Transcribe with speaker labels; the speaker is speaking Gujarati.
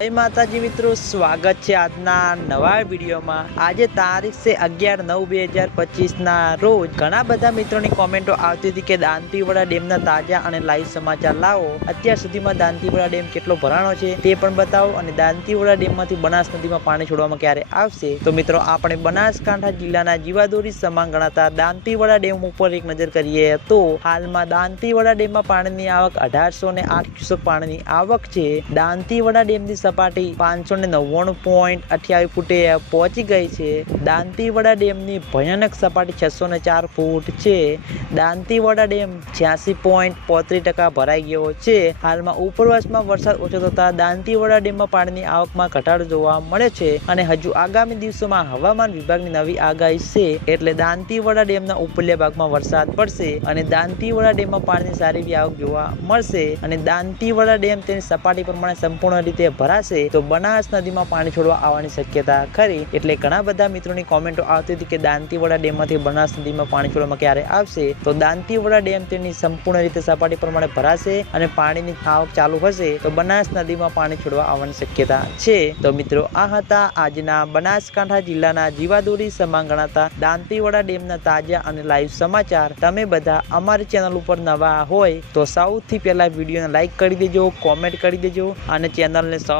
Speaker 1: જય માતાજી મિત્રો, સ્વાગત છે આજના નવા વિડીયોમાં. આજે તારીખ છે અગિયાર નવ બે હજાર પચીસના રોજ ઘણા બધા મિત્રોની કોમેન્ટો આવતી હતી કે દાંતીવાડા ડેમના તાજા અને લાઈવ સમાચાર લાવો. અત્યાર સુધીમાં દાંતીવાડા ડેમ કેટલો ભરાણો છે તે પણ બતાવો અને દાંતીવાડા ડેમમાંથી બનાસ નદીમાં પાણી છોડવામાં ક્યારે આવશે? તો મિત્રો, આપણે બનાસકાંઠા જિલ્લાના જીવાદોરી સમાન ગણાતા દાંતીવાડા ડેમ ઉપર એક નજર કરીએ તો હાલમાં દાંતીવાડા ડેમમાં પાણીની આવક અઢારસો ને આઠ ક્યુસેક પાણીની આવક છે. દાંતીવાડા ડેમની સપાટી પાંચસો ને નવ્વાણું પોઈન્ટ અઠ્યાવીસ ફૂટે પહોંચી ગઈ છે. દાંતીવાડા ડેમની ભયાનક સપાટી છસો ને ચાર ફૂટ છે. દાંતીવાડા ડેમ છ્યાસી પોઈન્ટ પોત્રીસ ટકા ભરાઈ ગયો છે. હાલમાં ઉપરવાસમાં વરસાદ ઓછો થતા દાંતીવાડા ડેમમાં પાણીની આવકમાં ઘટાડો જોવા મળે છે અને હજુ આગામી દિવસોમાં હવામાન વિભાગની નવી આગાહી છે એટલે દાંતીવાડા ડેમના ઉપલ્યા ભાગમાં વરસાદ પડશે અને દાંતીવાડા ડેમમાં પાણીની સારી આવક જોવા મળશે અને દાંતીવાડા ડેમ તેની સપાટી પ્રમાણે સંપૂર્ણ રીતે ભરાશે. તો બનાસ નદીમાં પાણી છોડવા આવવાની શક્યતા ખરી. એટલે ઘણા બધા મિત્રોની કોમેન્ટો આવતી હતી કે દાંતીવાડા ડેમમાંથી બનાસ નદીમાં પાણી છોડવામાં ક્યારે આવશે? તો દાંતીવાડા ડેમ તેની સંપૂર્ણ રીતે સપાટી પ્રમાણે ભરાશે અને પાણીની આવક ચાલુ હશે, તો બનાસ નદીમાં પાણી છોડવા આવવાની શક્યતા છે. તો મિત્રો, આ હતા આજના બનાસકાંઠા જિલ્લાના જીવાદોરી સમાન ગણાતા દાંતીવાડા ડેમના તાજા અને લાઈવ સમાચાર. તમે બધા અમારી ચેનલ ઉપર નવા હોય, તો સૌથી પહેલા વિડીયોને લાઈક કરી દેજો, કોમેન્ટ કરી દેજો અને ચેનલને